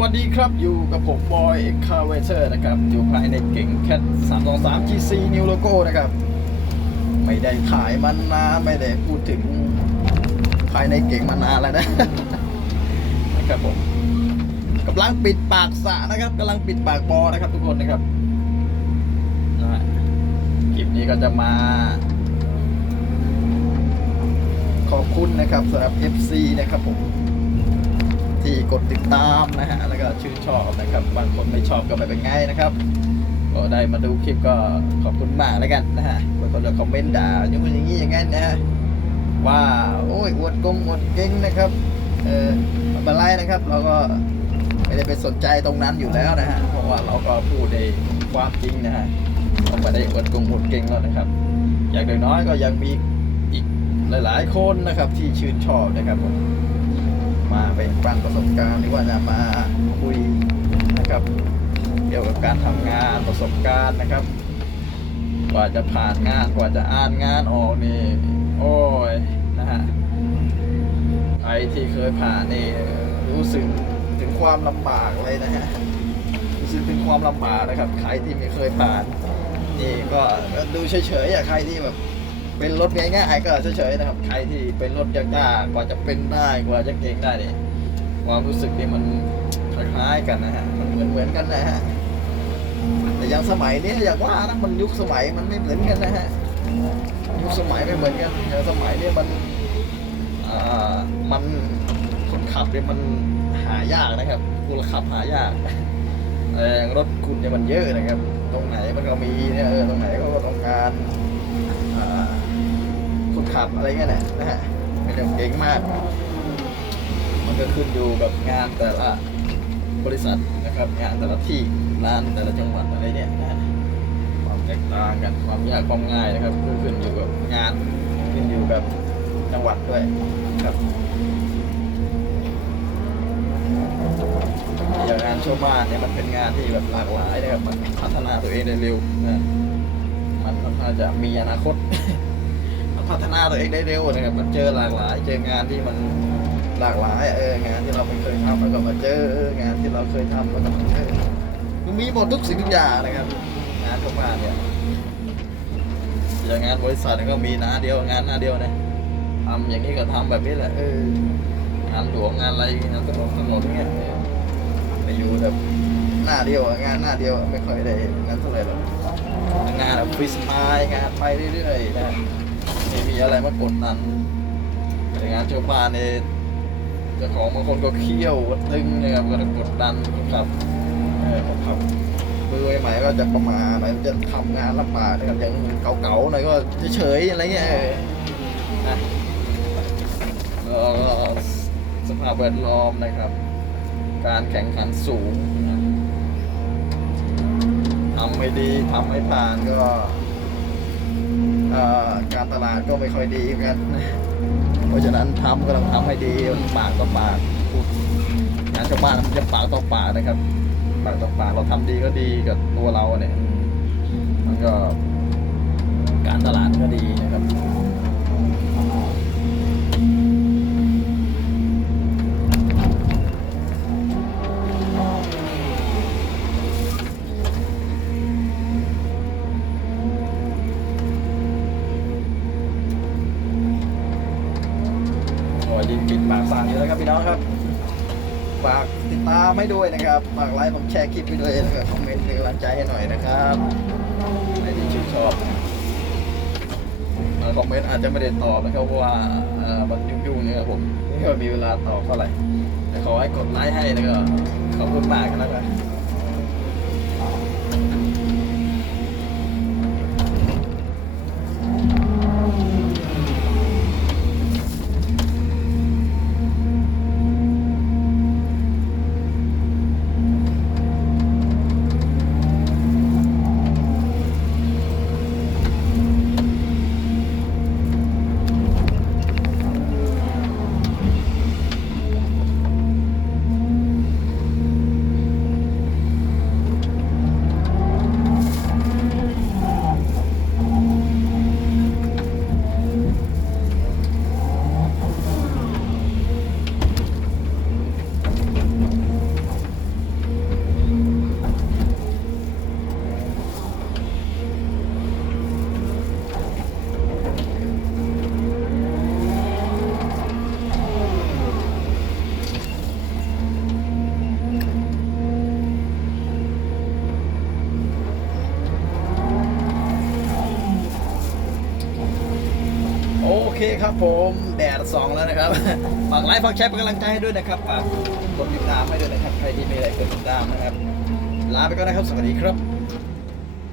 วัสดีครับอยู่กับผมบอยคาเวเชอร์นะครับ อยู่ภายในเก่งแคท323 GC New Logo นะครับ ไม่ได้ถ่ายมันนาไม่ได้พูดถึงภายในเก่งมานานแล้วนะนะครับผมกำลังปิดปากสะนะครับกำลังปิดปากบอนะครับทุกคนนะครับนะคลิปนี้ก็จะมา ขอบคุณนะครับสำหรับ FC นะครับผม ที่กดติดตามนะฮะแล้วก็ชื่นชอบนะครับบางคนไม่ชอบก็ไม่เป็นไงนะครับ ก็ได้มาดูคลิปก็ขอบคุณมากแล้วกันนะฮะบางคนจะคอมเมนต์ด่าอย่างนี้อย่างนี้อย่างนั้นนะฮะว่าโอ้ยอวดกงอวดเก่งนะครับเออม่เป็นะครับ เราก็ไม่ได้ไปสนใจตรงนั้นอยู่แล้วนะฮะเพราะว่าเราก็พูดในความจริงนะฮะเราไม่ได้อวดกงอวดเก่งแล้วนะครับ อย่างน้อยก็ยังมีอีกหลาย ๆ คนนะครับที่ชื่นชอบนะครับผม มาแบ่งปันประสบการณ์หรือว่าจะมาคุยนะครับเกี่ยวกับการทำงานประสบการณ์นะครับ กว่าจะผ่านงานกว่าจะอ่านงานออกนี่โอ้ยนะฮะไอที่เคยผ่านนี่รู้สึกถึงความลำบากเลยนะฮะรู้สึกถึงความลำบากนะครับใครที่ไม่เคยผ่านนี่ก็ดูเฉยๆอะใครที่แบบ เป็นรถง่ายๆก็เฉยๆนะครับ ใครที่เป็นรถยากๆกว่าจะเป็นได้กว่าจะเก่งได้เนี่ยความรู้สึกนี่มันคล้ายๆกันนะฮะมันเหมือนเหมือนๆกันนะฮะแต่อย่างสมัยนี้อย่างว่านะมันยุคสมัยมันไม่เหมือนกันนะฮะยุคสมัยไม่เหมือนกันอย่างสมัยนี้มันอ่ามันคนขับเนี่ยมันหายากนะครับคุณขับหายากแต่ย่างรถคุณเนี่ยมันเยอะนะครับ ตรงไหนมันก็มีเนี่ยเออตรงไหนก็ต้องการ ขับอะไรเงี้ยแหละนะฮะไม่ได้เก่งมาก มันก็ขึ้นอยู่กับงานแต่ละบริษัทนะครับ งานแต่ละที่ร้านแต่ละจังหวัดอะไรเนี่ยนะความแตกต่างกันความยากความง่ายนะครับก็ขึ้นอยู่กับงานขึ้นอยู่กับจังหวัดด้วยครับอย่างงานโชว์บ้านเนี่ยมันเป็นงานที่แบบหลากหลายนะครับมันพัฒนาตัวเองได้เร็วนะมันมันอาจจะมีอนาคต พัฒนาตัวเองได้เร็วนะครับมันเจอหลากหลาย เจองานที่มันหลากหลายเอองานที่เราไม่เคยทำแล้วก็มาเจองานที่เราเคยทำแล้วก็มาเจอมันมีหมดทุกสิ่งทุกอย่างนะครับ งานทุกงานเนี่ยอย่างงานบริษัทก็มีหน้าเดียวงานหน้าเดียวนะทำอย่างนี้ก็ทำแบบนี้แหละเอองานหลวงงานอะไรงานถนนถนนเงี้ยเออไปอยู่แบบหน้าเดียวงานหน้าเดียวไม่ค่อยได้งานเท่าไหร่หรอกงานแบบฟรีสไตล์งานไปเรื่อยๆนะ อะไรมากดดันแต่งานโชว์บ้านเนี่ยเจ้าของบางคนก็เคี่ยวก็ตึงนะครับก็กดดันครับครับมือใหม่ก็จะประมาณอะไรจะทำงานลำบากนะครับอย่างเก่าๆหน่อยก็เฉยๆอะไรเงี้ยนะแล้วก็สภาพแวดล้อมนะครับ การแข่งขันสูงนะทำไม่ดีทำไม่ผ่านก็ การตลาดก็ไม่ค่อยดีเหมือนกัน เพราะฉะนั้นทำก็ต้องทำให้ดีปากต่อปากงานชาวบ้านมันจะปากต่อปากนะครับปากต่อปากเราทำดีก็ดีกับตัวเราเนี่ยมันก็การตลาดก็ดีนะครับ นอยู่แล้วครับพี่น้องครับฝากติดตามให้ด้วยนะครับฝากไลค์ผมแชร์คลิปไปด้วยนะครับคอมเมนต์เป็นกำลังใจให้หน่อยนะครับใครที่ชื่นชอบคอมเมนต์อาจจะไม่ได้ตอบนะครับเพราะว่าอ่อมันยุ่งๆเนี่ยครับผมไม่ค่อยมีเวลาตอบเท่าไหร่แต่ขอให้กดไลค์ให้นะครับขอบคุณมากนะครับ เคครับผมแดดสองแล้วนะครับฝากไลค์ฝากแชร์เป็นกำลังใจให้ด้วยนะครับฝากกดติดตามให้ด้วยนะครับใครที่มีอะไรกดติดตามนะครับลาไปก่อนนะครับสวัสดีครับ